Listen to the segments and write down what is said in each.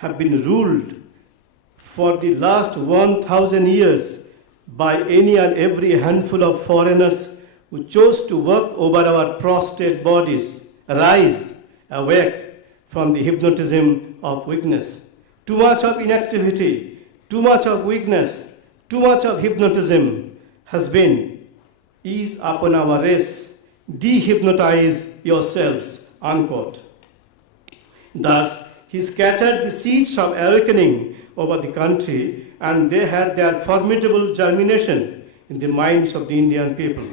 have been ruled for the last 1,000 years by any and every handful of foreigners who chose to work over our prostrate bodies. Arise, awake from the hypnotism of weakness. Too much of inactivity, too much of weakness, too much of hypnotism has been. Ease upon our race, dehypnotize yourselves, unquote. Thus, he scattered the seeds of awakening over the country, and they had their formidable germination in the minds of the Indian people.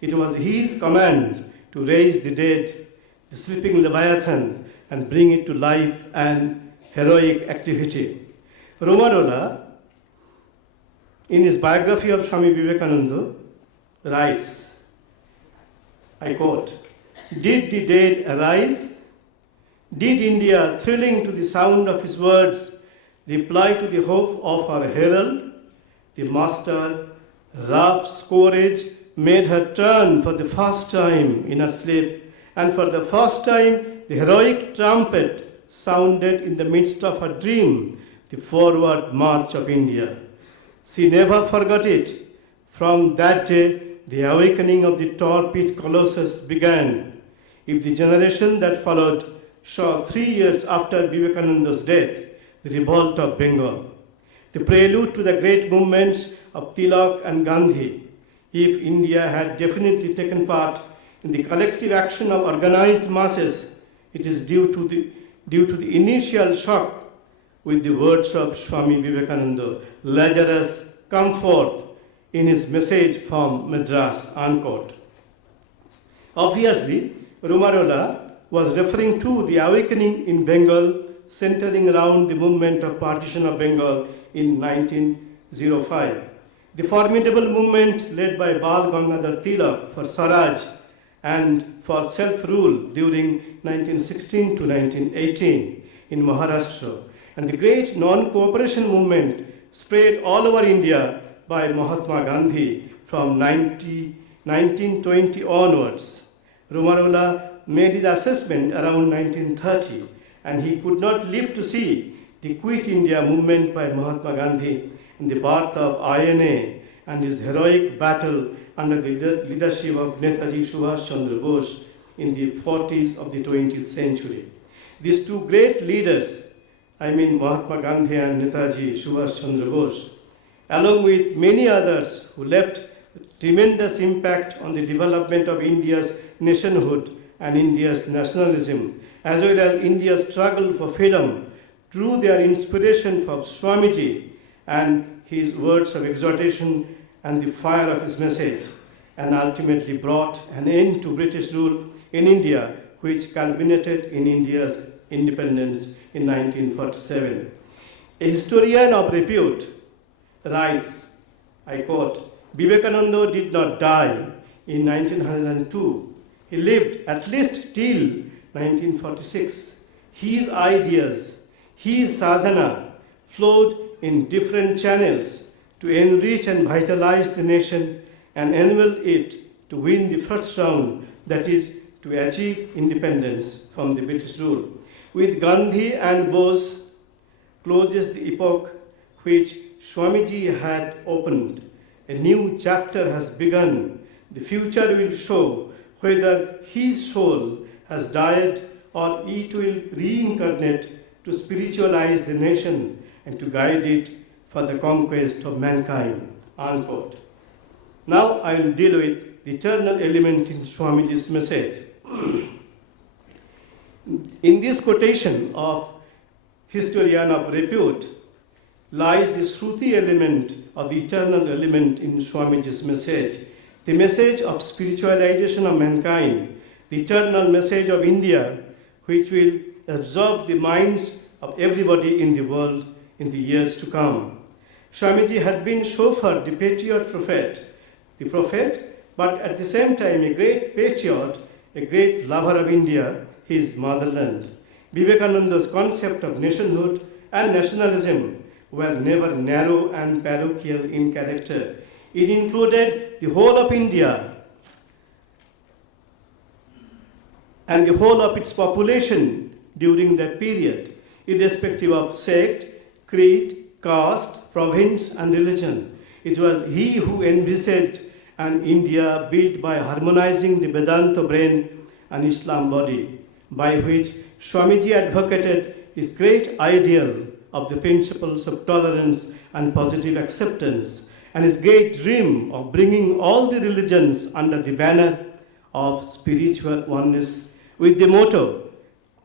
It was his command to raise the dead, the sleeping Leviathan, and bring it to life and heroic activity. Romarola, in his biography of Swami Vivekananda, writes, I quote, "Did the dead arise? Did India, thrilling to the sound of his words, reply to the hope of her herald? The master, Rap's courage made her turn for the first time in her sleep, and for the first time the heroic trumpet sounded in the midst of her dream, the forward march of India. She never forgot it. From that day, the awakening of the torpid colossus began. If the generation that followed saw 3 years after Vivekananda's death the revolt of Bengal, the prelude to the great movements of Tilak and Gandhi, if India had definitely taken part in the collective action of organized masses, it is due to the initial shock with the words of Swami Vivekananda, Lazarus, come forth, in his message from Madras, unquote. Obviously, Romarola was referring to the awakening in Bengal centering around the movement of partition of Bengal in 1905. The formidable movement led by Bal Gangadhar Tilak for Swaraj and for self-rule during 1916 to 1918 in Maharashtra, and the great non-cooperation movement spread all over India by Mahatma Gandhi from 1920 onwards. Romarola made his assessment around 1930, and he could not live to see the Quit India movement by Mahatma Gandhi in the birth of INA and his heroic battle under the leadership of Netaji Subhash Chandra Bose in the 40s of the 20th century. These two great leaders, Mahatma Gandhi and Netaji Subhash Chandra Bose, along with many others who left tremendous impact on the development of India's nationhood and India's nationalism, as well as India's struggle for freedom, drew their inspiration from Swamiji and his words of exhortation and the fire of his message, and ultimately brought an end to British rule in India, which culminated in India's independence in 1947. A historian of repute writes, I quote, Vivekananda did not die in 1902. He lived at least till 1946. His ideas, his sadhana flowed in different channels to enrich and vitalize the nation and enable it to win the first round, that is, to achieve independence from the British rule. With Gandhi and Bose closes the epoch which Swamiji had opened. A new chapter has begun. The future will show whether his soul has died or it will reincarnate to spiritualize the nation and to guide it for the conquest of mankind, unquote. Now I will deal with the eternal element in Swamiji's message. In this quotation of historian of repute lies the Shruti element of the eternal element in Swamiji's message, the message of spiritualization of mankind, the eternal message of India, which will absorb the minds of everybody in the world in the years to come. Swamiji had been so far the patriot prophet, but at the same time a great patriot, a great lover of India, his motherland. Vivekananda's concept of nationhood and nationalism were never narrow and parochial in character. It included the whole of India and the whole of its population during that period. irrespective of sect, creed, caste, province, and religion. It was he who envisaged an India built by harmonizing the Vedanta brain and Islam body, by which Swamiji advocated his great ideal of the principles of tolerance and positive acceptance, and his great dream of bringing all the religions under the banner of spiritual oneness with the motto,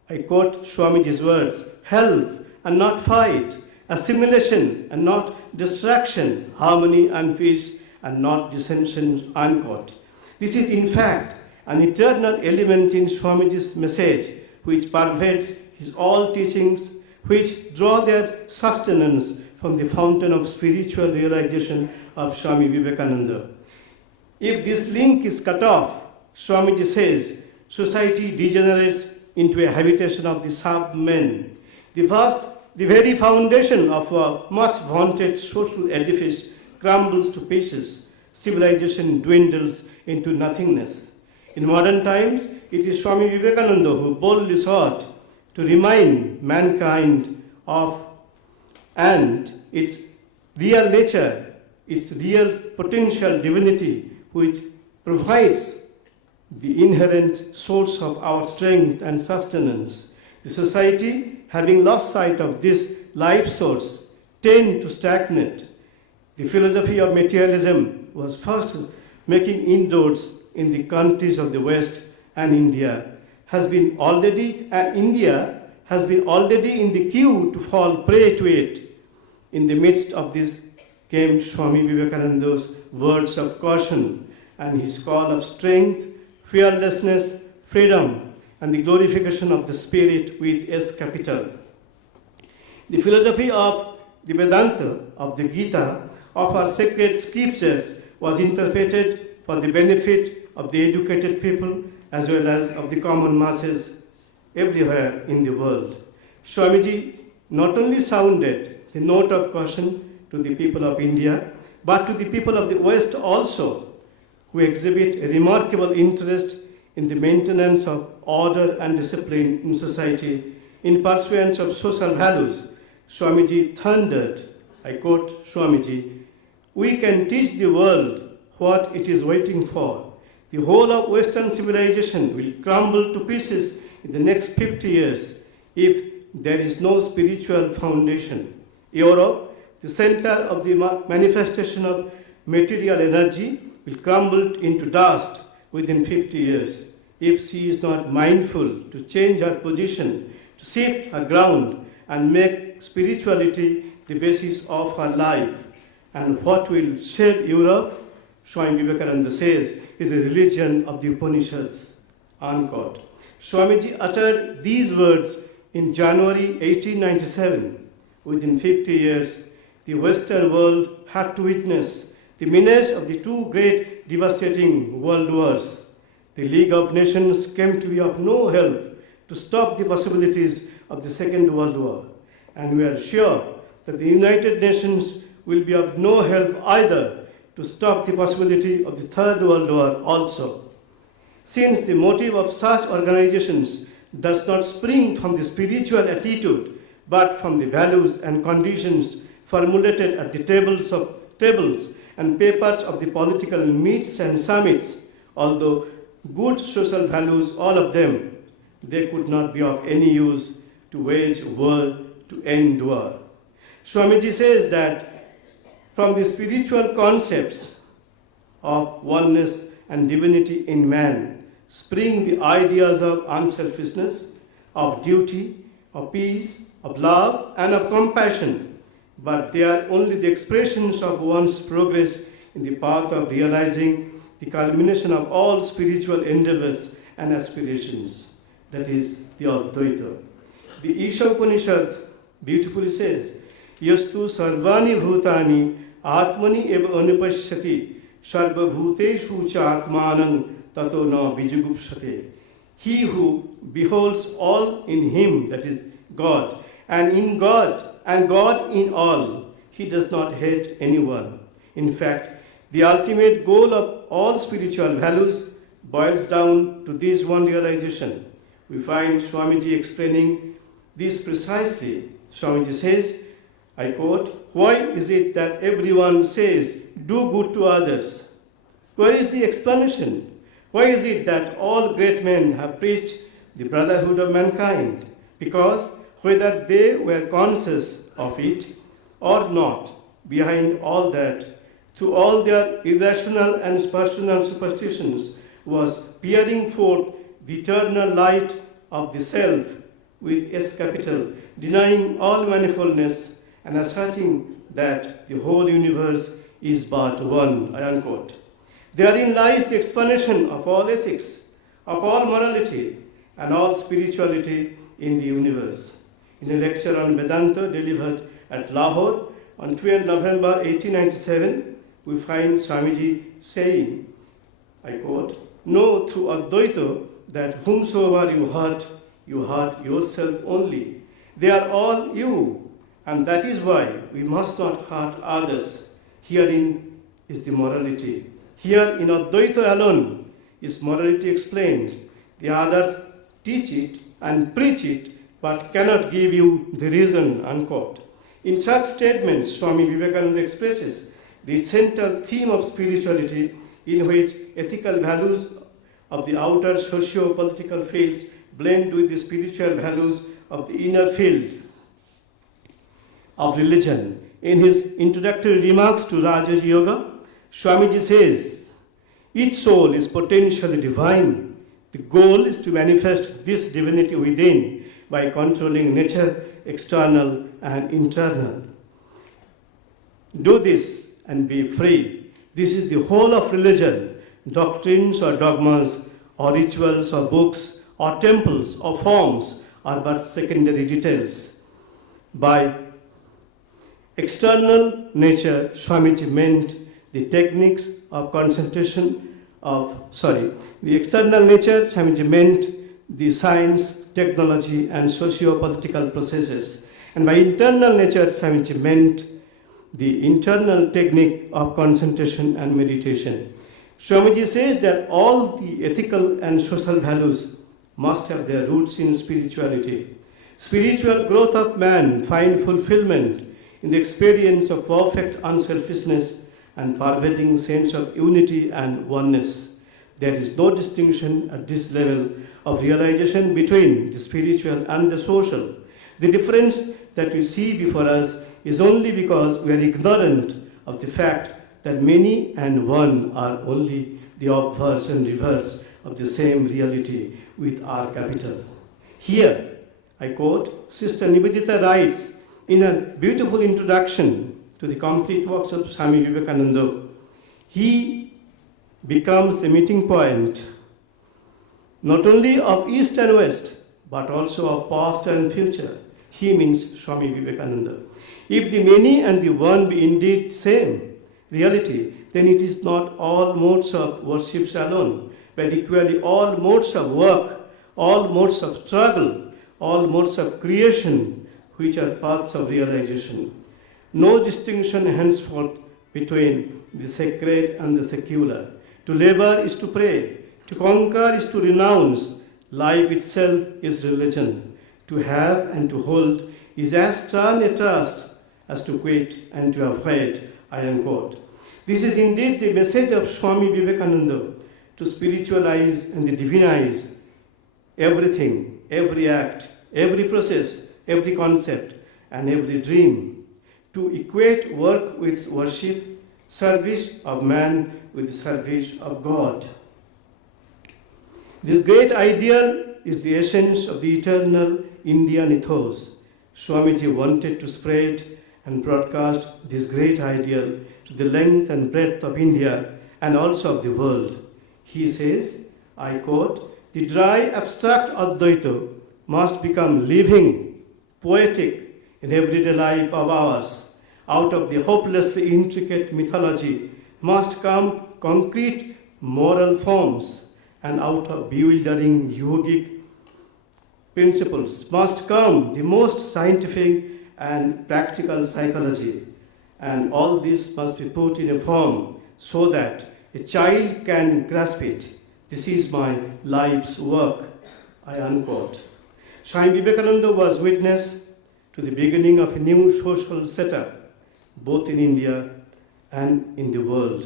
I quote Swamiji's words, help and not fight, assimilation and not distraction, harmony and peace and not dissension, unquote. This is in fact an eternal element in Swamiji's message which pervades his all teachings, which draw their sustenance from the fountain of spiritual realization of Swami Vivekananda. If this link is cut off, Swamiji says, society degenerates into a habitation of the sub-men. The very foundation of a much vaunted social edifice crumbles to pieces. Civilization dwindles into nothingness. In modern times, it is Swami Vivekananda who boldly sought to remind mankind of and its real nature, its real potential divinity, which provides the inherent source of our strength and sustenance. The society, having lost sight of this life source, tend to stagnate. The philosophy of materialism was first making inroads in the countries of the West, and India has been already in the queue to fall prey to it. In the midst of this came Swami Vivekananda's words of caution and his call of strength, fearlessness, freedom, and the glorification of the spirit with S capital. The philosophy of the Vedanta, of the Gita, of our sacred scriptures was interpreted for the benefit of the educated people as well as of the common masses everywhere in the world. Swamiji not only sounded the note of caution to the people of India, but to the people of the West also, who exhibit a remarkable interest in the maintenance of order and discipline in society in pursuance of social values. Swamiji thundered, I quote Swamiji, we can teach the world what it is waiting for. The whole of Western civilization will crumble to pieces in the next 50 years if there is no spiritual foundation. Europe, the center of the manifestation of material energy, will crumble into dust within 50 years if she is not mindful to change her position, to shift her ground and make spirituality the basis of her life. And what will save Europe, Swami Vivekananda says, is the religion of the Upanishads, unquote. Swamiji uttered these words in January 1897. Within 50 years, the Western world had to witness the menace of the two great devastating world wars. The League of Nations came to be of no help to stop the possibilities of the Second World War, and we are sure that the United Nations will be of no help either to stop the possibility of the Third World War also. Since the motive of such organizations does not spring from the spiritual attitude, but from the values and conditions formulated at the tables and papers of the political meets and summits, although good social values, all of them, they could not be of any use to wage war, to end war. Swamiji says that from the spiritual concepts of oneness and divinity in man spring the ideas of unselfishness, of duty, of peace, of love, and of compassion, but they are only the expressions of one's progress in the path of realizing the culmination of all spiritual endeavors and aspirations, that is, the Advaita. The Isha Upanishad beautifully says, Yastu sarvani bhutani atmani eva anupashyati sarva bhuteshu cha atmanam tato na bijugupsate. He who beholds all in him, that is God, and in God, and God in all, he does not hate anyone. In fact, the ultimate goal of all spiritual values boils down to this one realization. We find Swamiji explaining this precisely. Swamiji says, I quote, "Why is it that everyone says, do good to others? Where is the explanation? Why is it that all great men have preached the brotherhood of mankind? Because whether they were conscious of it or not, behind all that, through all their irrational and personal superstitions, was peering forth the eternal light of the self with S capital, denying all manifoldness and asserting that the whole universe is but one," unquote. Therein lies the explanation of all ethics, of all morality, and all spirituality in the universe. In a lecture on Vedanta delivered at Lahore on 12 November 1897, we find Swamiji saying, I quote, "Know through Advaita that whomsoever you hurt yourself only. They are all you, and that is why we must not hurt others. Herein is the morality. Here in Advaita alone is morality explained. The others teach it and preach it, but cannot give you the reason," unquote. In such statements, Swami Vivekananda expresses the central theme of spirituality, in which ethical values of the outer socio-political fields blend with the spiritual values of the inner field of religion. In his introductory remarks to Raja Yoga, Swamiji says, "Each soul is potentially divine. The goal is to manifest this divinity within by controlling nature, external and internal. Do this and be free. This is the whole of religion. Doctrines or dogmas or rituals or books or temples or forms are but secondary details." By external nature, Swamiji meant the techniques of the external nature, Swamiji meant the science, technology and socio-political processes. And by internal nature, Swamiji meant the internal technique of concentration and meditation. Swamiji says that all the ethical and social values must have their roots in spirituality. Spiritual growth of man finds fulfillment in the experience of perfect unselfishness and pervading sense of unity and oneness. There is no distinction at this level of realization between the spiritual and the social. The difference that we see before us is only because we are ignorant of the fact that many and one are only the obverse and reverse of the same reality with R capital. Here, I quote, Sister Nivedita writes in a beautiful introduction to the complete works of Swami Vivekananda, he becomes the meeting point not only of East and West, but also of past and future. He means Swami Vivekananda. If the many and the one be indeed same reality, then it is not all modes of worship alone, but equally all modes of work, all modes of struggle, all modes of creation, which are paths of realization. No distinction henceforth between the sacred and the secular. To labor is to pray, to conquer is to renounce. Life itself is religion. To have and to hold is as stern a trust as to quit and to avoid, I unquote. This is indeed the message of Swami Vivekananda, to spiritualize and divinize everything, every act, every process, every concept, and every dream. To equate work with worship, service of man with service of God. This great ideal is the essence of the eternal Indian ethos. Swamiji wanted to spread and broadcast this great ideal to the length and breadth of India and also of the world. He says, I quote, "The dry abstract Advaita must become living, poetic in everyday life of ours. Out of the hopelessly intricate mythology must come concrete moral forms, and out of bewildering yogic principles must come the most scientific and practical psychology. And all this must be put in a form so that a child can grasp it. This is my life's work," I unquote. Swami Vivekananda was witness to the beginning of a new social setup, both in India and in the world,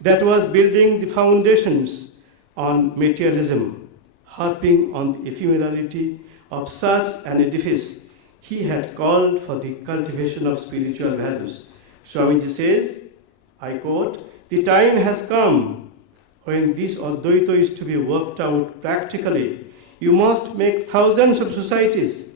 that was building the foundations on materialism, harping on the ephemerality of such an edifice. He had called for the cultivation of spiritual values. Swamiji says, I quote, "The time has come when this Advaita is to be worked out practically. You must make thousands of societies,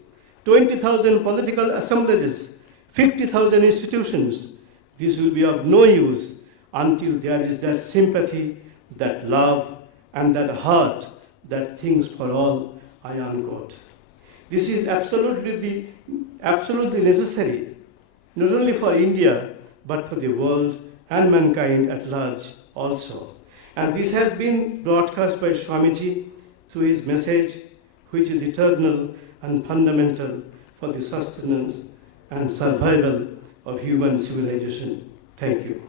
20,000 political assemblages, 50,000 institutions. This will be of no use until there is that sympathy, that love, and that heart that thinks for all," I unquote. This is absolutely necessary, not only for India, but for the world and mankind at large also. And this has been broadcast by Swamiji through his message, which is eternal and fundamental for the sustenance and survival of human civilization. Thank you.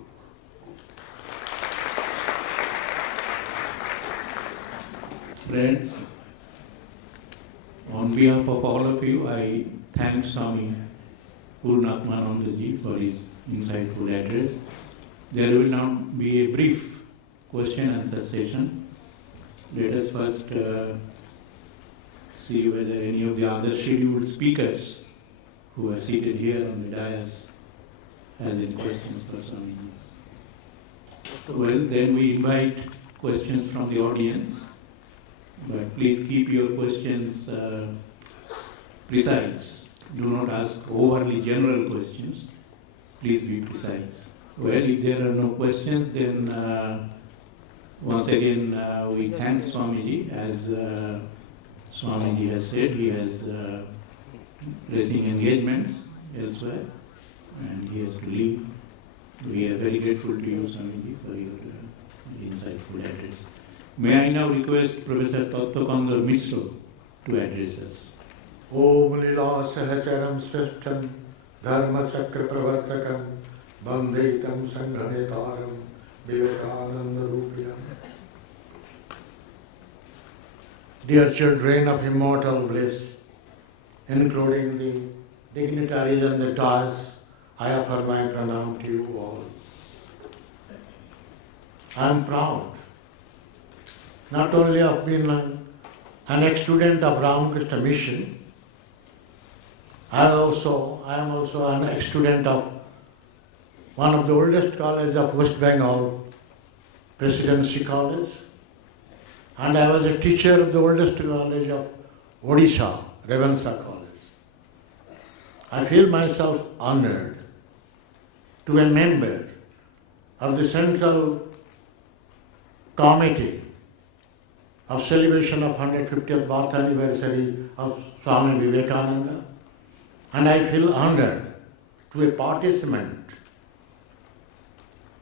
Friends, on behalf of all of you, I thank Swami Purnatmanandaji for his insightful address. There will now be a brief question and answer session. Let us first see whether any of the other scheduled speakers who are seated here on the dais has any questions for Swami. Well, then we invite questions from the audience, but please keep your questions precise. Do not ask overly general questions. Please be precise. Well, if there are no questions, then once again we thank Swamiji. As Swamiji has said, he has pressing engagements elsewhere and he has to leave. We are very grateful to you, Swamiji, for your insightful address. May I now request Professor Tattvakanda Mishra to address us. Om Lila Sahacharam Srishtam Dharma Chakra Pravartakam Bandhitam Sanghanetaram Vivekananda Rupinam. Dear children of immortal bliss, including the dignitaries and the dais, I offer my pranam to you all. I am proud not only of being an ex-student of Ramakrishna Mission, I am also an ex-student of one of the oldest colleges of West Bengal, Presidency College, and I was a teacher of the oldest college of Odisha, Revansa College. I feel myself honored to be a member of the Central Committee of celebration of 150th birth anniversary of Swami Vivekananda, and I feel honored to be a participant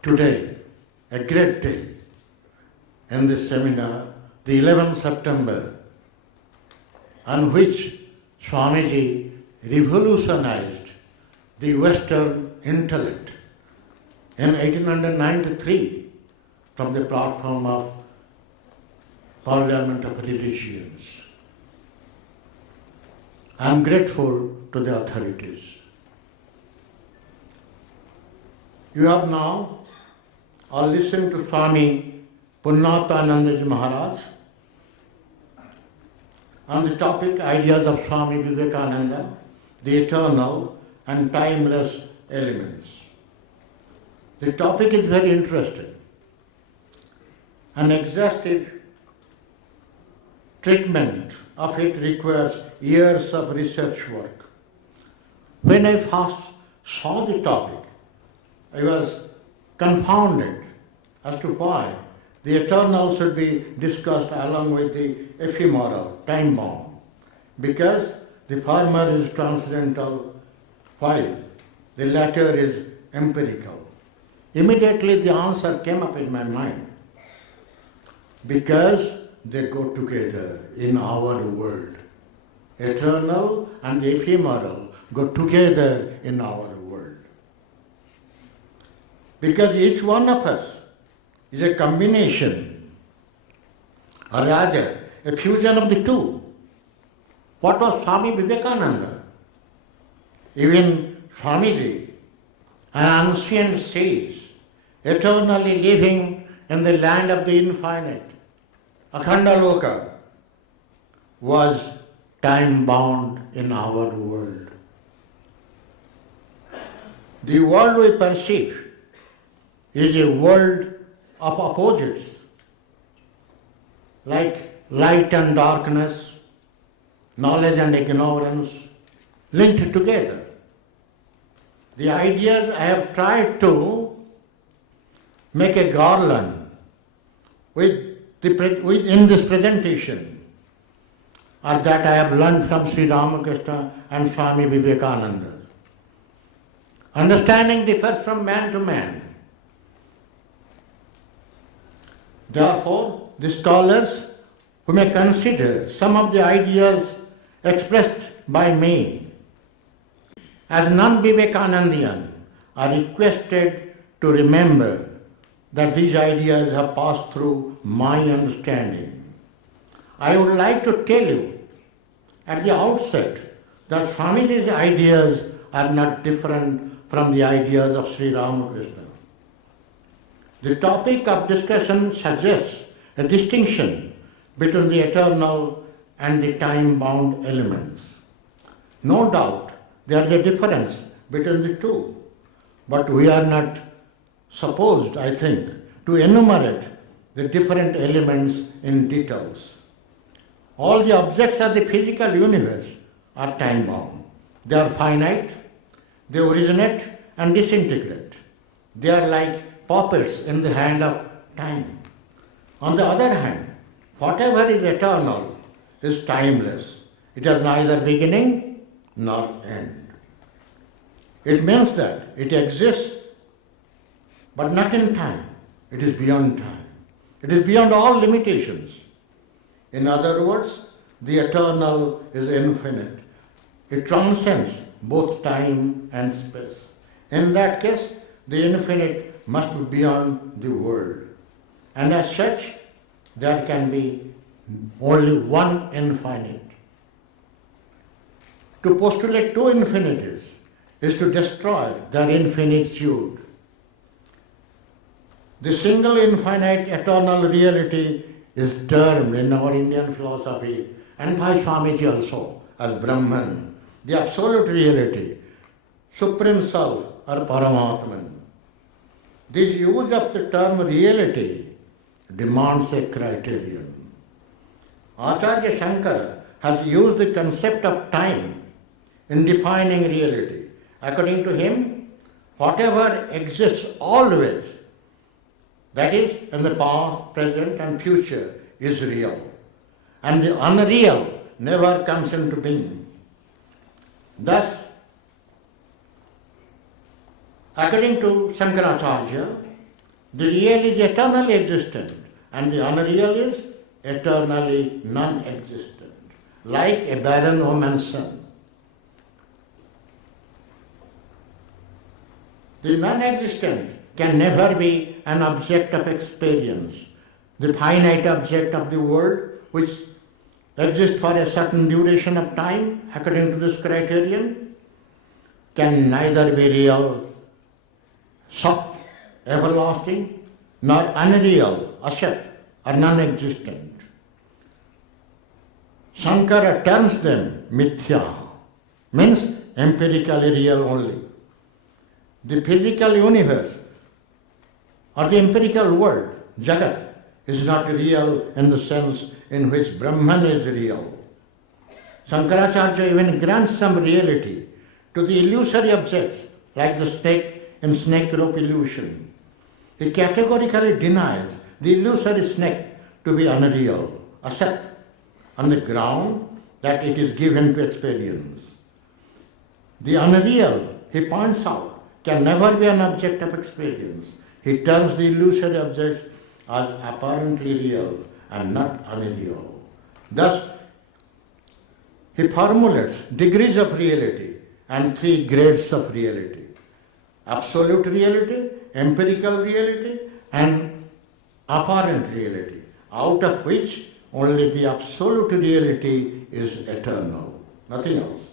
today, a great day, in this seminar, the 11th September, on which Swamiji revolutionized the Western intellect in 1893 from the platform of Parliament of Religions. I am grateful to the authorities. You have now all listened to Swami Purnatmanandaji Maharaj on the topic Ideas of Swami Vivekananda, the eternal and timeless elements. The topic is very interesting. An exhaustive treatment of it requires years of research work. When I first saw the topic, I was confounded as to why the eternal should be discussed along with the ephemeral, time-bound, because the former is transcendental while the latter is empirical. Immediately the answer came up in my mind. Because they go together in our world. Eternal and the ephemeral go together in our world. Because each one of us is a combination, or rather, a fusion of the two. What was Swami Vivekananda? Even Swamiji, an ancient sage, eternally living in the land of the infinite, Akhanda Loka, was time-bound in our world. The world we perceive is a world of opposites, like light and darkness, knowledge and ignorance, linked together. The ideas I have tried to make a garland in this presentation are that I have learned from Sri Ramakrishna and Swami Vivekananda. Understanding differs from man to man. Therefore, the scholars who may consider some of the ideas expressed by me as non-Vivekanandian are requested to remember that these ideas have passed through my understanding. I would like to tell you at the outset that Swamiji's ideas are not different from the ideas of Sri Ramakrishna. The topic of discussion suggests a distinction between the eternal and the time-bound elements. No doubt there is a difference between the two, but we are not supposed, I think, to enumerate the different elements in details. All the objects of the physical universe are time-bound. They are finite, they originate and disintegrate. They are like puppets in the hand of time. On the other hand, whatever is eternal is timeless. It has neither beginning nor end. It means that it exists, but not in time. It is beyond time. It is beyond all limitations. In other words, the eternal is infinite. It transcends both time and space. In that case, the infinite must be beyond the world. And as such, there can be only one infinite. To postulate two infinities is to destroy their infinitude. The single infinite eternal reality is termed in our Indian philosophy and by Swamiji also as Brahman, the absolute reality, Supreme Self or Paramatman. This use of the term reality demands a criterion. Acharya Shankara has used the concept of time in defining reality. According to him, whatever exists always, that is, in the past, present and future, is real. And the unreal never comes into being. Thus, according to Shankaracharya, the real is eternally existent and the unreal is eternally non-existent, like a barren woman's son. The non-existent can never be an object of experience. The finite object of the world, which exists for a certain duration of time, according to this criterion, can neither be real, Sat, everlasting, nor unreal, Asat, or non-existent. Shankara terms them mithya, means empirically real only. The physical universe or the empirical world, Jagat, is not real in the sense in which Brahman is real. Shankaracharya even grants some reality to the illusory objects like the snake in snake rope illusion. He categorically denies the illusory snake to be unreal, asat, on the ground that it is given to experience. The unreal, he points out, can never be an object of experience. He terms the illusory objects as apparently real and not unreal. Thus, he formulates degrees of reality and three grades of reality: absolute reality, empirical reality, and apparent reality, out of which only the absolute reality is eternal. nothing else.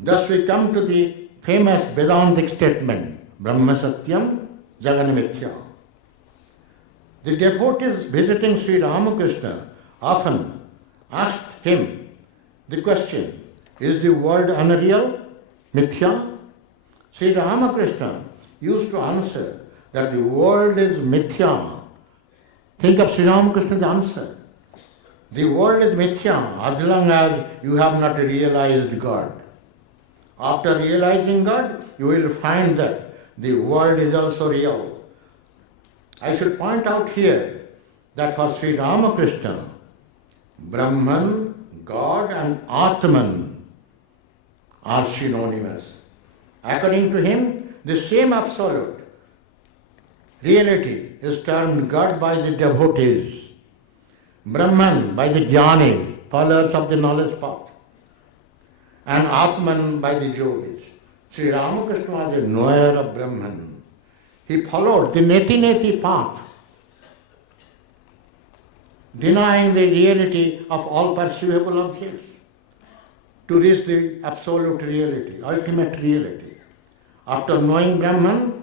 Thus we come to the famous Vedantic statement, Brahma Satyam Jagan Mithya. The devotees visiting Sri Ramakrishna often asked him the question, is the world unreal, mithya? Sri Ramakrishna used to answer that the world is mithya. Think of Sri Ramakrishna's answer. The world is mithya as long as you have not realized God. After realizing God, you will find that the world is also real. I should point out here that for Sri Ramakrishna, Brahman, God and Atman are synonymous. According to him, the same absolute reality is termed God by the devotees, Brahman by the jnanis, followers of the knowledge path, and Atman by the yogis. Sri Ramakrishna was a knower of Brahman. He followed the neti-neti path, denying the reality of all perceivable objects to reach the absolute reality, ultimate reality. After knowing Brahman,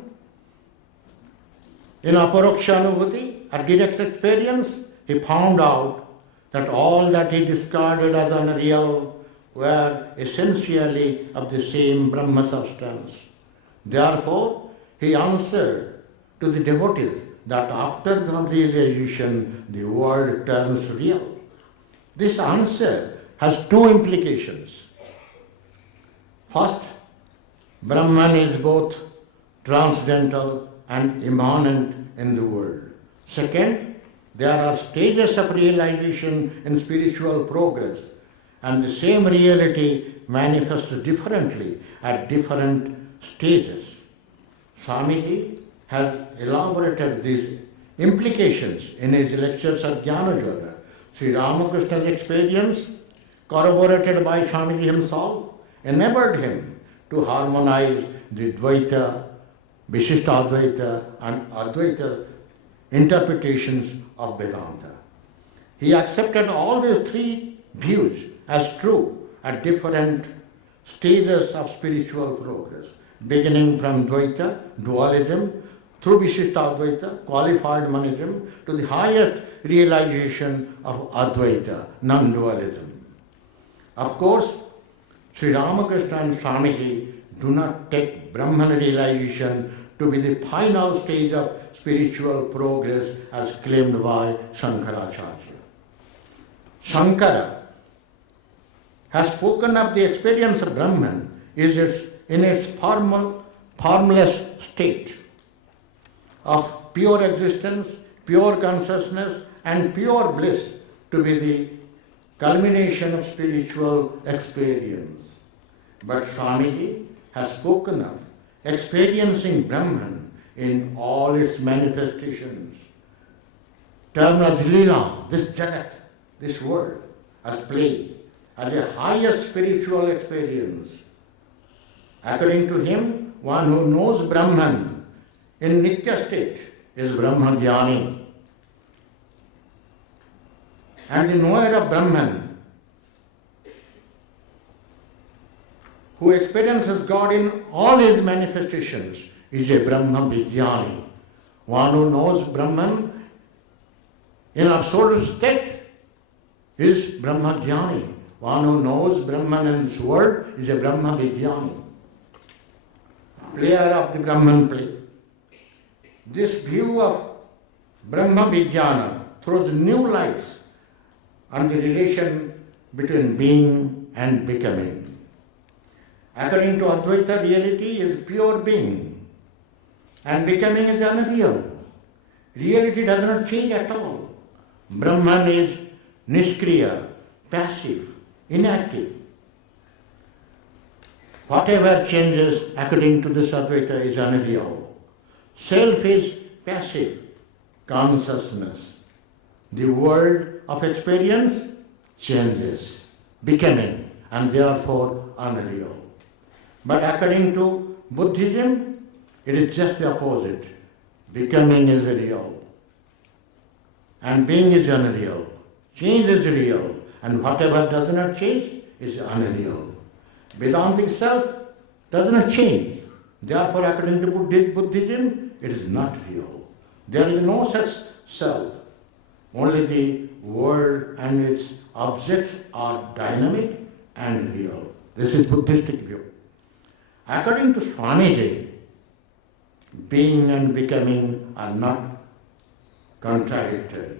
in aparoksha anubhuti, a direct experience, he found out that all that he discarded as unreal were essentially of the same Brahma substance. Therefore, he answered to the devotees that after God realization, the world turns real. This answer has two implications. First, Brahman is both transcendental and immanent in the world. Second, there are stages of realization in spiritual progress, and the same reality manifests differently at different stages. Swamiji has elaborated these implications in his lectures at Jnana Yoga. Sri Ramakrishna's experience, corroborated by Swamiji himself, enabled him to harmonize the Dvaita, Vishishtadvaita and Advaita interpretations of Vedanta. He accepted all these three views as true at different stages of spiritual progress, beginning from Dvaita, dualism, through Vishishtadvaita, qualified monism, to the highest realization of Advaita, non-dualism. Of course, Sri Ramakrishna and Swamiji do not take Brahman realization to be the final stage of spiritual progress as claimed by Shankaracharya. Shankara has spoken of the experience of Brahman in its formless state of pure existence, pure consciousness and pure bliss to be the culmination of spiritual experience. But Swamiji has spoken of experiencing Brahman in all its manifestations. Termed as Leela, this Jagat, this world, as play, as the highest spiritual experience. According to him, one who knows Brahman in Nitya state is Brahma Jnani. And the knower of Brahman, who experiences God in all his manifestations, is a Brahma Vijnani. One who knows Brahman in absolute state is Brahma Jnani. One who knows Brahman in this world is a Brahma Vijnani. Player of the Brahman play. This view of Brahma Vijnana throws new lights on the relation between being and becoming. According to Advaita, reality is pure being and becoming is unreal. Reality does not change at all. Brahman is niskriya, passive, inactive. Whatever changes according to this Advaita is unreal. Self is passive, consciousness. The world of experience changes, becoming, and therefore unreal. But according to Buddhism, it is just the opposite. Becoming is real, and being is unreal. Change is real, and whatever does not change is unreal. Vedantic self does not change. Therefore, according to Buddhism, it is not real. There is no such self. Only the world and its objects are dynamic and real. This is Buddhistic view. According to Swamiji, being and becoming are not contradictory.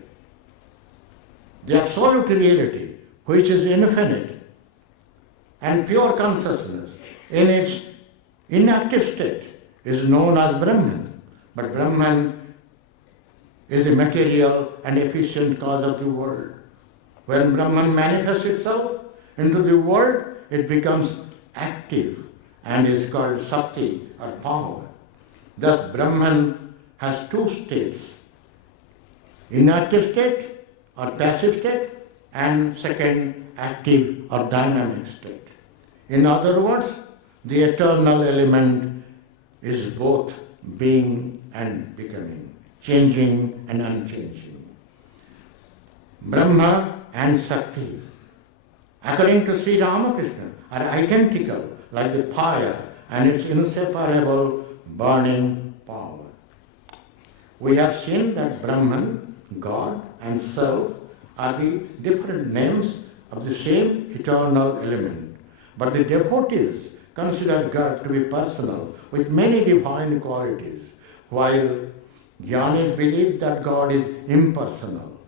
The absolute reality, which is infinite and pure consciousness in its inactive state, is known as Brahman. But Brahman is the material and efficient cause of the world. When Brahman manifests itself into the world, it becomes active and is called Sakti or power. Thus, Brahman has two states, inactive state or passive state, and second, active or dynamic state. In other words, the eternal element is both being and becoming, changing and unchanging. Brahma and Sakti, according to Sri Ramakrishna, are identical like the fire and its inseparable burning power. We have seen that Brahman, God, and Self are the different names of the same eternal element. But the devotees consider God to be personal with many divine qualities, while Jnanis believe that God is impersonal.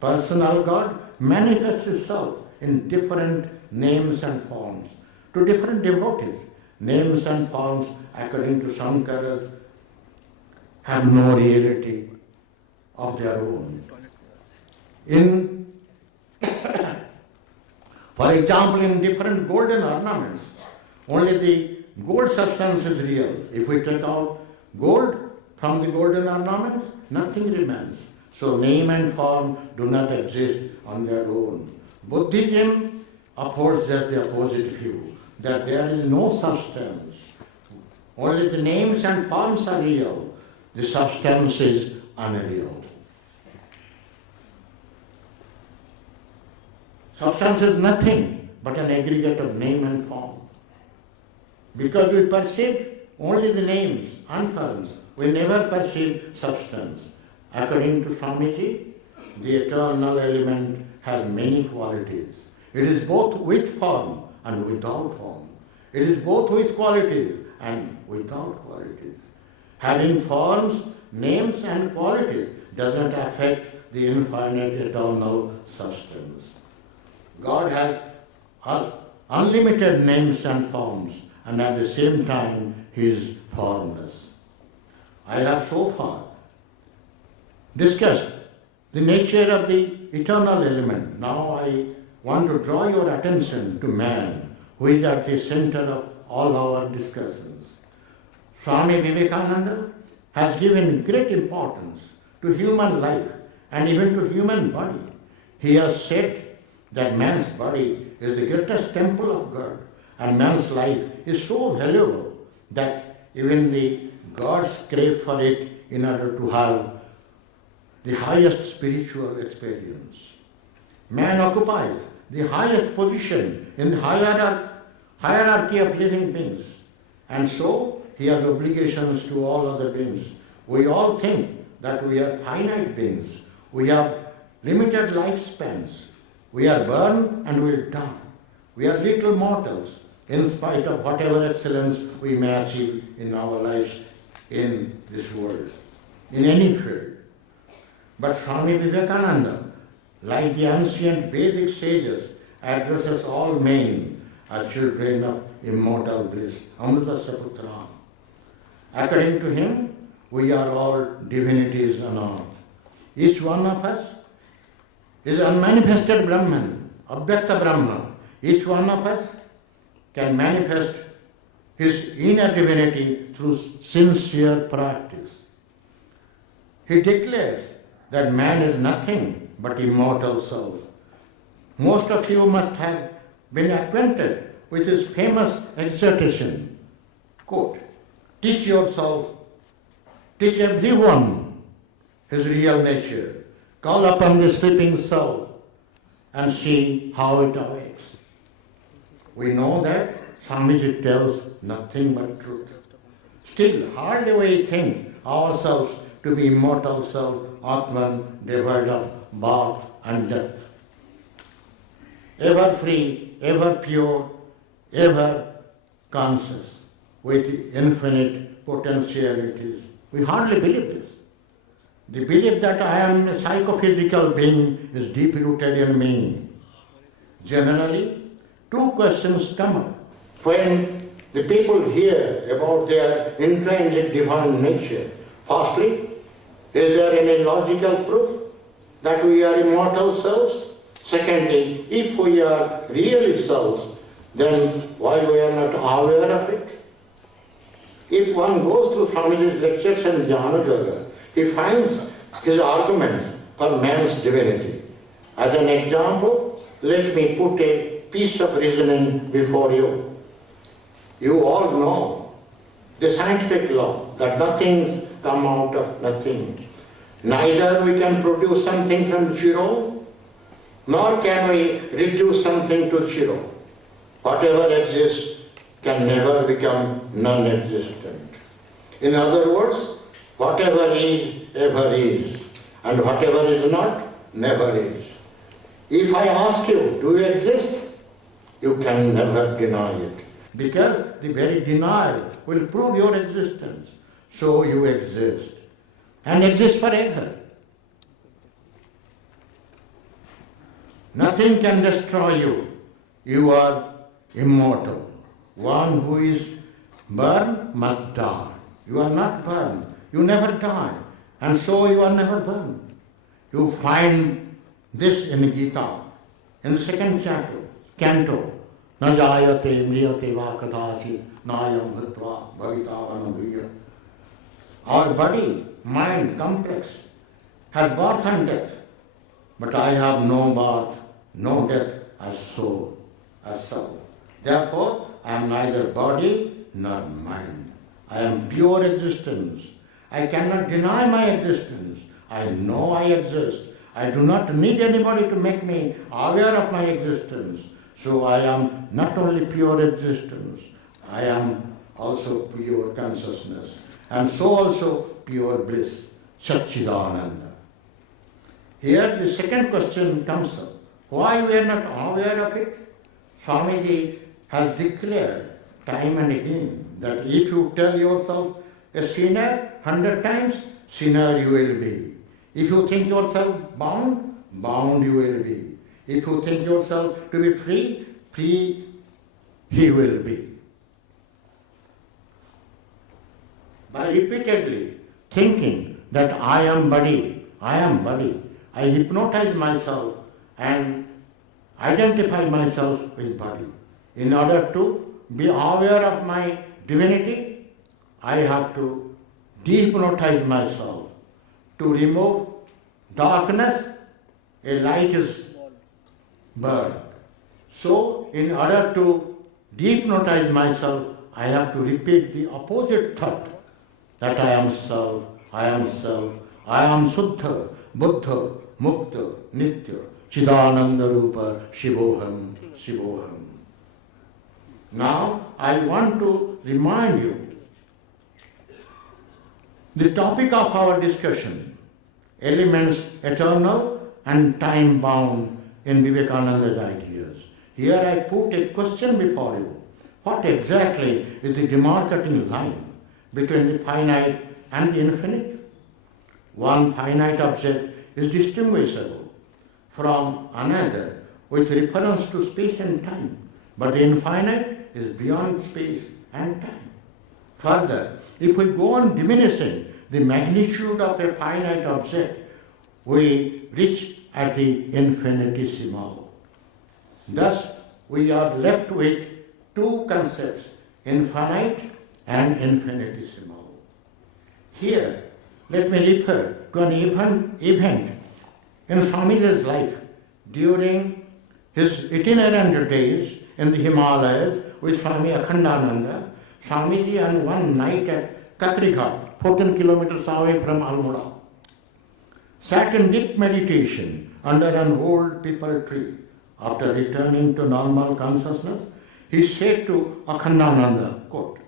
Personal God manifests itself in different names and forms to different devotees. Names and forms, according to Shankaras, have no reality of their own. For example, in different golden ornaments, only the gold substance is real. If we take out gold from the golden ornaments, nothing remains. So name and form do not exist on their own. Buddhism upholds just the opposite view, that there is no substance. Only the names and forms are real. The substance is unreal. Substance is nothing but an aggregate of name and form. Because we perceive only the names and forms, we never perceive substance. According to Swamiji, the eternal element has many qualities. It is both with form and without form. It is both with qualities and without qualities. Having forms, names, and qualities does not affect the infinite eternal substance. God has unlimited names and forms, and at the same time He is formless. I have so far discussed the nature of the eternal element. Now I want to draw your attention to man, who is at the center of all our discussions. Swami Vivekananda has given great importance to human life and even to human body. He has said that man's body is the greatest temple of God, and man's life is so valuable that even the gods crave for it in order to have the highest spiritual experience. Man occupies the highest position in the hierarchy of living beings, and so he has obligations to all other beings. We all think that we are finite beings. We have limited lifespans. We are born and will die. We are little mortals, in spite of whatever excellence we may achieve in our lives in this world, in any field. But Swami Vivekananda, like the ancient Vedic sages, addresses all men as children of immortal bliss, Amritasya Putra. According to him, we are all divinities on earth. Each one of us is unmanifested Brahman, Abhyakta Brahma. Each one of us can manifest his inner divinity through sincere practice. He declares that man is nothing but immortal soul. Most of you must have been acquainted with his famous exhortation, quote, "Teach yourself, teach everyone his real nature. Call upon the sleeping soul and see how it awakes." We know that Swamiji tells nothing but truth. Still, hardly we think ourselves to be immortal self, Atman, devoid of birth and death. Ever free, ever pure, ever conscious, with infinite potentialities. We hardly believe this. The belief that I am a psychophysical being is deep-rooted in me. Generally, two questions come up. When the people hear about their intrinsic divine nature, firstly, is there any logical proof that we are immortal selves? Secondly, if we are really selves, then why we are not aware of it? If one goes through Swamiji's lectures and Jnana Yoga, he finds his arguments for man's divinity. As an example, let me put a piece of reasoning before you. You all know the scientific law that nothing comes out of nothing. Neither we can produce something from zero, nor can we reduce something to zero. Whatever exists can never become non-existent. In other words, whatever is, ever is, and whatever is not, never is. If I ask you, do you exist? You can never deny it, because the very denial will prove your existence. So you exist, and exist forever. Nothing can destroy you. You are immortal. One who is born must die. You are not born. You never die. And so you are never born. You find this in Gita, in the second chapter, canto. Na jayate mriyate va kadachit nayam bhutva bhavitavanabhuya. Our body, mind, complex, has birth and death. But I have no birth, no death as soul, as soul. Therefore, I am neither body nor mind. I am pure existence. I cannot deny my existence. I know I exist. I do not need anybody to make me aware of my existence. So I am not only pure existence, I am also pure consciousness. And so also pure bliss, Satchidananda. Here the second question comes up. Why we are not aware of it? Swamiji has declared time and again that if you tell yourself a sinner 100 times, sinner you will be. If you think yourself bound, bound you will be. If you think yourself to be free, free he will be. By repeatedly thinking that I am body, I hypnotize myself and identify myself with body. In order to be aware of my divinity, I have to dehypnotize myself. To remove darkness, a light is born. So, in order to dehypnotize myself, I have to repeat the opposite thought, that I am self, I am self, I am Suddha, Buddha, Mukta, Nitya, Chidananda Rupa, Shivoham, Shivoham. Now, I want to remind you the topic of our discussion, elements eternal and time-bound in Vivekananda's ideas. Here I put a question before you. What exactly is the demarcating line between the finite and the infinite? One finite object is distinguishable from another with reference to space and time, but the infinite is beyond space and time. Further, if we go on diminishing the magnitude of a finite object, we reach at the infinitesimal. Thus, we are left with two concepts, infinite and infinitesimal. Here, let me refer to an event in Swamiji's life during his itinerant days in the Himalayas with Swami Akhandananda. Swamiji on one night at Katrighat, 14 kilometers away from Almora, sat in deep meditation under an old peepal tree. After returning to normal consciousness, he said to Akhandananda, quote,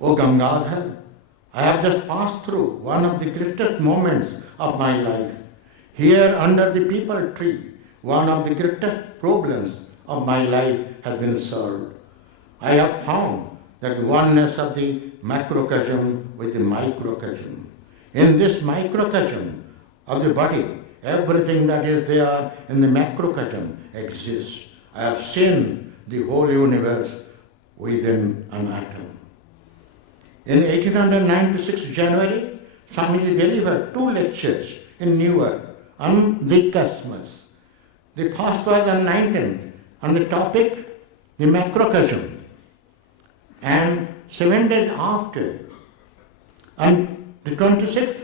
"O Gangadhar, I have just passed through one of the greatest moments of my life. Here under the peepal tree, one of the greatest problems of my life has been solved. I have found that the oneness of the macrocosm with the microcosm. In this microcosm of the body, everything that is there in the macrocosm exists. I have seen the whole universe within an atom." In 1896 January, Swamiji delivered 2 lectures in Newark on the cosmos. The first was on 19th on the topic, the macrocosm. And 7 days after, on the 26th,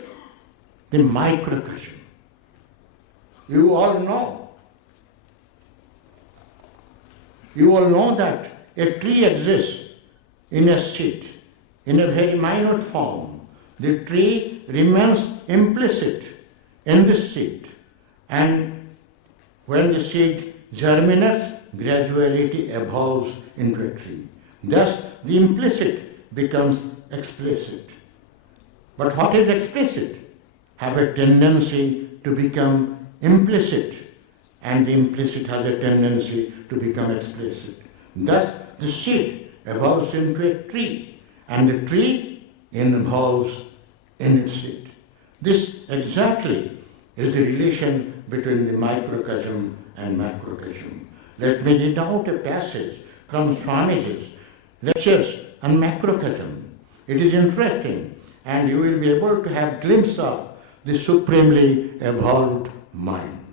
the microcosm. You all know that a tree exists in a seed, in a very minute form. The tree remains implicit in the seed, and when the seed germinates, gradually it evolves into a tree. Thus, the implicit becomes explicit. But what is explicit have a tendency to become implicit, and the implicit has a tendency to become explicit. Thus, the seed evolves into a tree, and the tree involves in its seed. This exactly is the relation between the microcosm and macrocosm. Let me read out a passage from Swamiji's lectures on macrocosm. It is interesting, and you will be able to have a glimpse of the supremely evolved mind.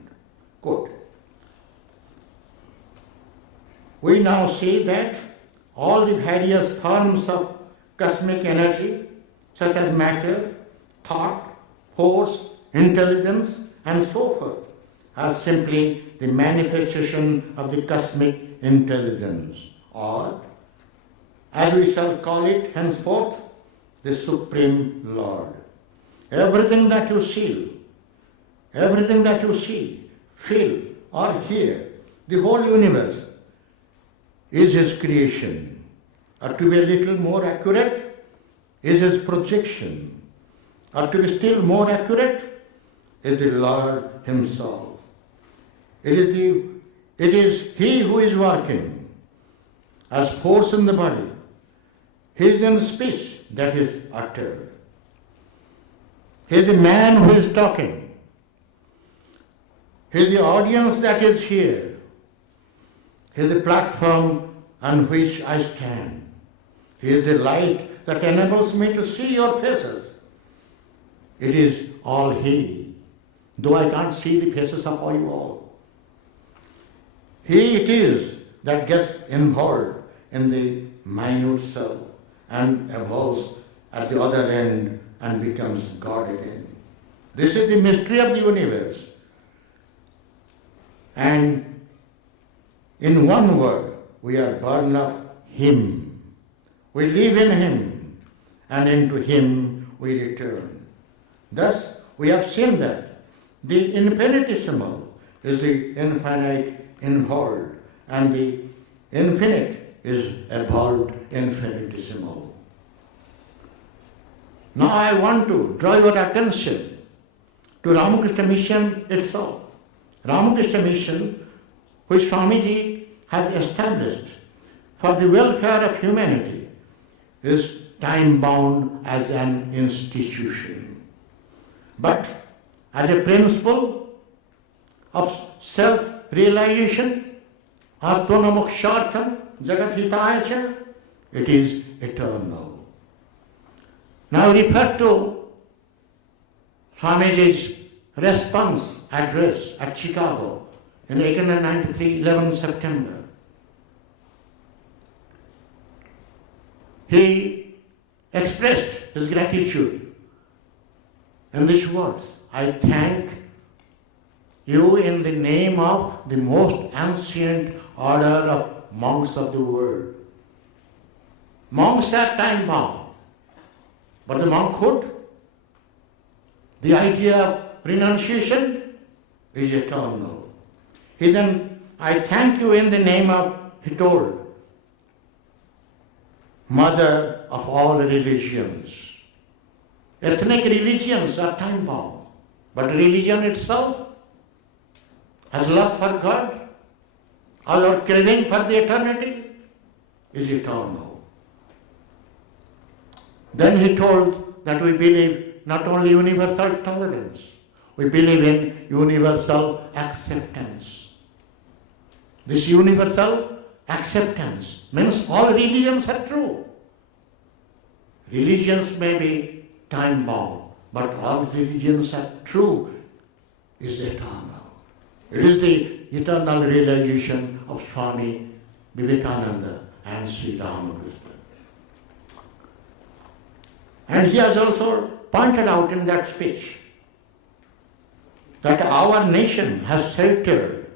Quote, "We now see that all the various forms of cosmic energy, such as matter, thought, force, intelligence, and so forth, are simply the manifestation of the cosmic intelligence, or, as we shall call it henceforth, the Supreme Lord. Everything that you see, feel, or hear, the whole universe is His creation. Or to be a little more accurate, is His projection. Or to be still more accurate, is the Lord Himself. It is He who is working as force in the body. He is in speech that is uttered. He is the man who is talking. He is the audience that is here. He is the platform on which I stand. He is the light that enables me to see your faces. It is all He, though I can't see the faces of you all. He it is that gets involved in the minute cell and evolves at the other end and becomes God again. This is the mystery of the universe. And in one word, we are born of Him. We live in Him, and into Him we return. Thus, we have seen that the infinitesimal is the infinite involved, and the infinite is evolved infinitesimal. Now I want to draw your attention to Ramakrishna Mission itself. Ramakrishna Mission, which Swamiji has established for the welfare of humanity, is time-bound as an institution. But as a principle of self-realization, atmanamokshartham jagathitaya cha, it is eternal. Now refer to Swamiji's response address at Chicago in 1893, 11 September. He expressed his gratitude in these words: I thank you in the name of the most ancient order of monks of the world. Monks are time-bound, but the monkhood, the idea of renunciation, is eternal. He then, I thank you in the name of he told, mother of all religions. Ethnic religions are time bound, but religion itself has love for God, or craving for the eternity is eternal. Then he told that we believe not only universal tolerance, we believe in universal acceptance. This universal acceptance means all religions are true. Religions may be time bound, but all religions are true is eternal. It is the eternal realization of Swami Vivekananda and Sri Ramakrishna. And he has also pointed out in that speech that our nation has sheltered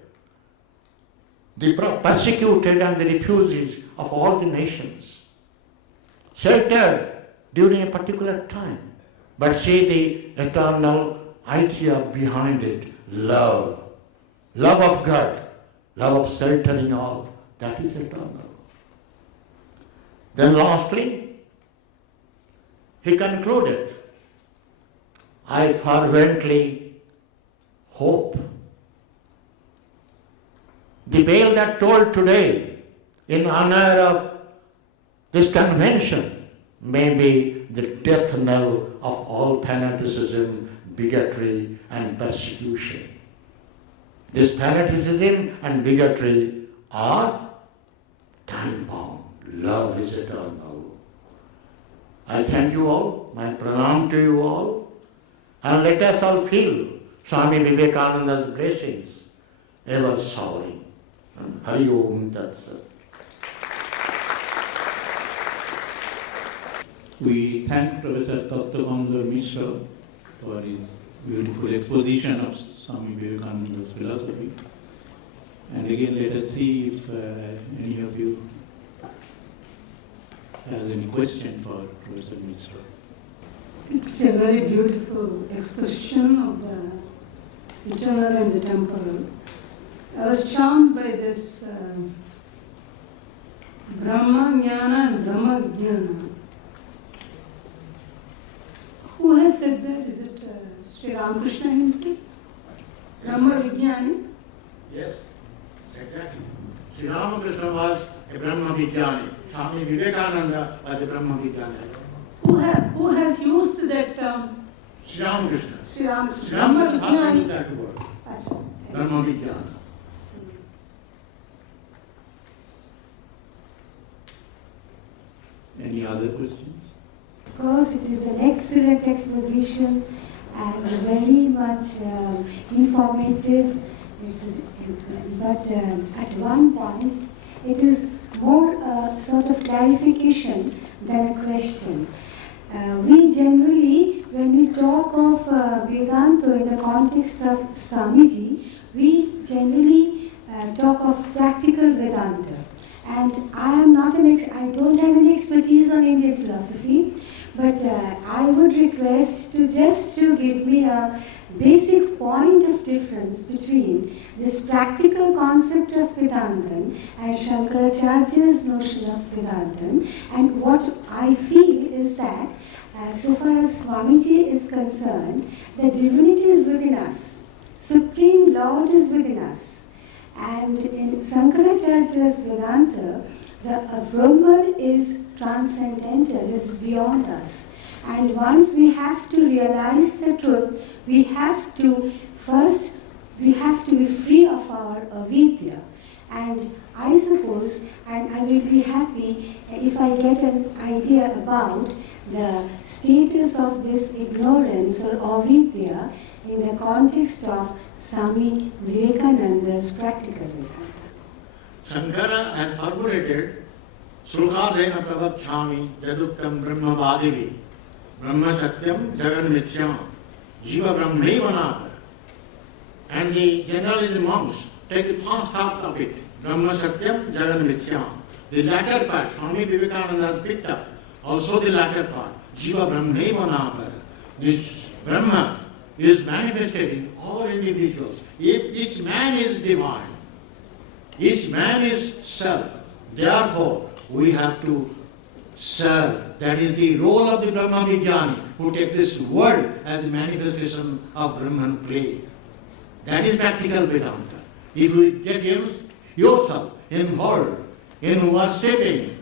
the persecuted and the refugees of all the nations, sheltered during a particular time. But see the eternal idea behind it, love. Love of God, love of sheltering all, that is eternal. Then lastly, he concluded, I fervently hope the bell that tolled today in honor of this convention may be the death knell of all fanaticism, bigotry, and persecution. This fanaticism and bigotry are time-bound. Love is eternal. I thank you all, my pranam to you all, and let us all feel Swami Vivekananda's blessings ever showering. Hari Om Tat Sat. We thank Professor Tattvamangal Mishra for his beautiful exposition of Swami Vivekananda's philosophy. And again, let us see if any of you has any question for Professor Mishra. It's a very beautiful exposition of the eternal and the temporal. I was charmed by this Brahma Jnana and Brahma Vijnana. Who has said that? Is it Sri Ramakrishna himself? Brahma Vijnani? Yes, exactly. Sri Ramakrishna was a Brahma Vijnani. Swami Vivekananda was a Brahma Vijnani. Who has used that term? Sri Ramakrishna. Sri Ramakrishna. Sri Brahma Ramakrishna has used Vijnani. that word. Achha. Brahma Vijnana. Any other questions? Of course, it is an excellent exposition and very much informative. But at one point, it is more sort of clarification than a question. We generally, when we talk of Vedanta in the context of Swamiji, we generally talk of practical Vedanta. And I am not I don't have any expertise on Indian philosophy, but I would request to give me a basic point of difference between this practical concept of Vedantan and Shankaracharya's notion of Vedantan. And what I feel is that, so far as Swamiji is concerned, the divinity is within us, Supreme Lord is within us. And in Shankaracharya's Vedanta, the Brahman is transcendental, is beyond us. And once we have to realize the truth, we have to be free of our avidya. And I suppose, and I will be happy if I get an idea about the status of this ignorance or avidya in the context of Swami Vivekananda's practical Vedanta. Shankara has formulated Slokadhena Pravakshami Jaduktam Brahma Vadivi Brahma Satyam Jagan Mithyam Jiva Brahmaiva Nakar. And generally the monks take the first half of it, Brahma Satyam Jagan Mithyam. The latter part, Swami Vivekananda has picked up, also the latter part, Jiva Brahmaiva Nakar. This Brahma is manifested in all individuals. Each man is divine. Each man is self. Therefore, we have to serve. That is the role of the Brahma Vijnani, who take this world as a manifestation of Brahman play. That is practical Vedanta. If you get yourself involved in worshipping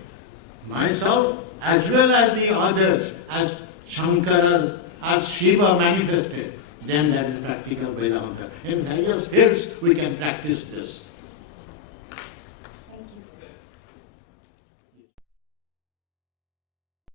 myself as well as the others, as Shankara, as Shiva manifested, then that is practical Vedanta. In various fields we can practice this.